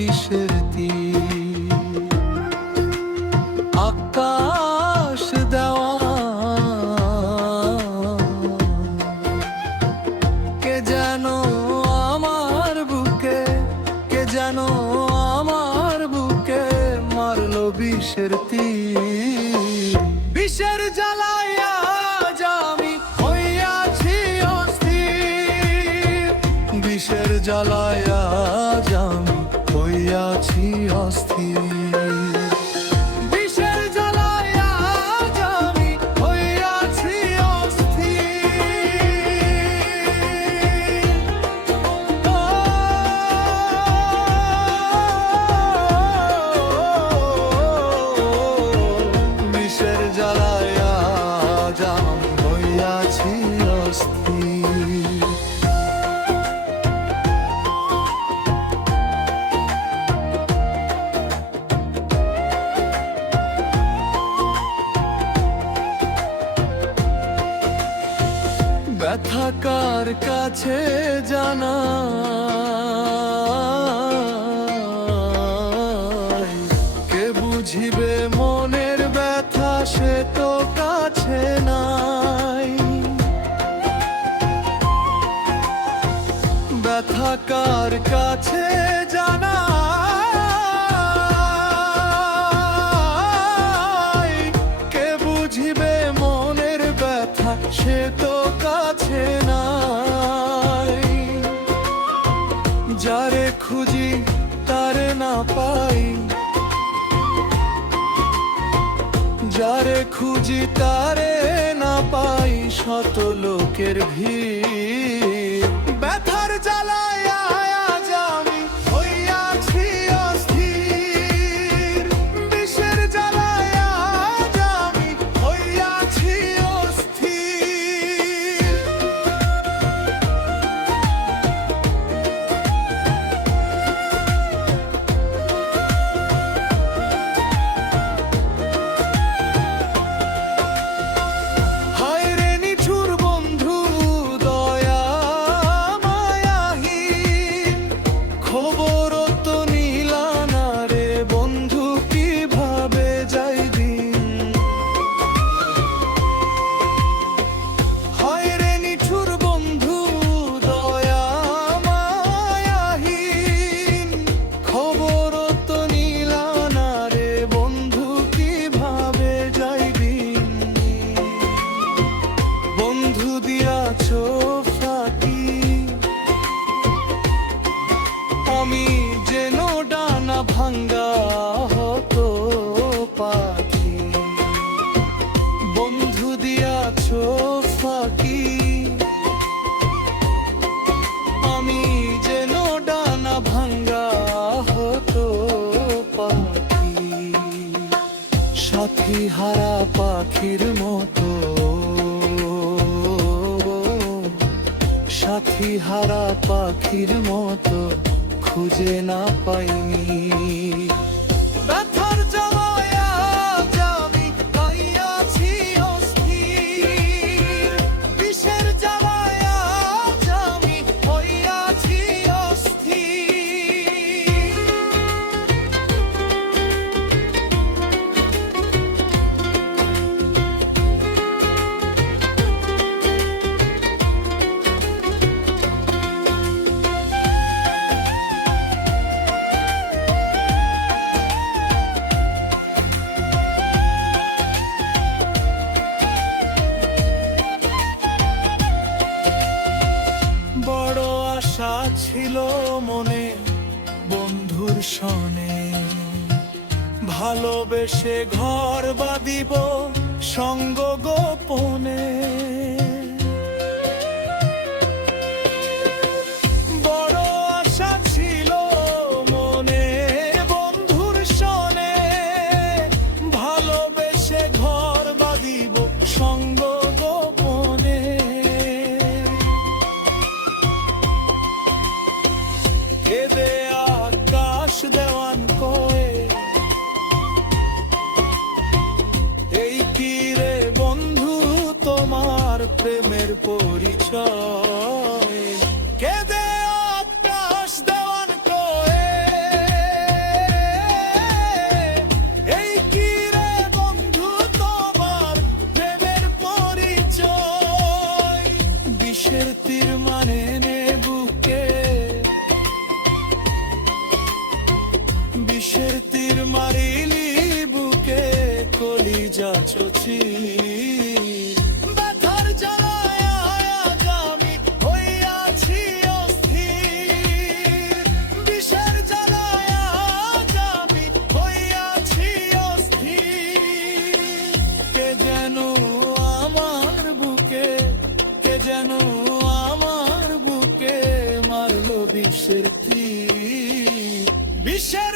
বিষের তীর। আকাশ দেওয়া কে যেন আমার বুকে, কে যেন আমার বুকে মারলো বিষের তীর। বিষের জ্বালায় আজ আমি হইয়াছি অস্থির, বিষের জ্বালায় আজ আমি হইয়াছি অস্থির। ব্যথা কার কাছে জানাই, কে বুঝিবে মনের ব্যথা সে তো কাছে নাই। ব্যথা কার কাছে জানাই, কে বুঝিবে মনের ব্যথা সে তো কাছে নাই। যারে খুঁজি তারে না পাই, যারে খুঁজি তারে না পাই, শত লোকের ভিড়। ব্যথার জ্বালায় আজ আমি হইয়াছি অস্থির, বিষের জ্বালায় আজ আমি হইয়াছি অস্থির। আমি যেন ডানা ভাঙ্গা হতো পাখি, বন্ধু দিয়াছো ফাঁকি। আমি যেন ডানা ভাঙ্গা হতো পাখি, সাথী হারা পাখির মতো, সাথী হারা পাখির মতো খুঁজে না পাইনি। ব্যথার জ্বালায় আজ আমি হইয়াছি অস্থির, বিষের জ্বালায় আজ আমি হইয়াছি অস্থির। আশা ছিল মনে বন্ধুর সনে, ভালোবেসে ঘর বাঁধিব সঙ্গ গোপনে। বড় আশা ছিল মনে বন্ধুর সনে, ভালোবেসে ঘর বাঁধিব সঙ্গ গোপনে। এদে আকাশ দেওয়ান কয়ে, এই কি রে বন্ধু তোমার প্রেমের পরিচয়। কেদে আকাশ দেওয়ান কয়ে, বিষের তীর মানে নে বুকে, বিষের তীর মারিলি বুকে, কলিজা চচি ব্যথার জ্বালায় আজ আমি হইয়াছি অস্থির, বিষের জ্বালায় আজ আমি হইয়াছি অস্থির। কে যেন আমার বুকে, কে যেন আমার বুকে মারলো বিষের তীর, বিষের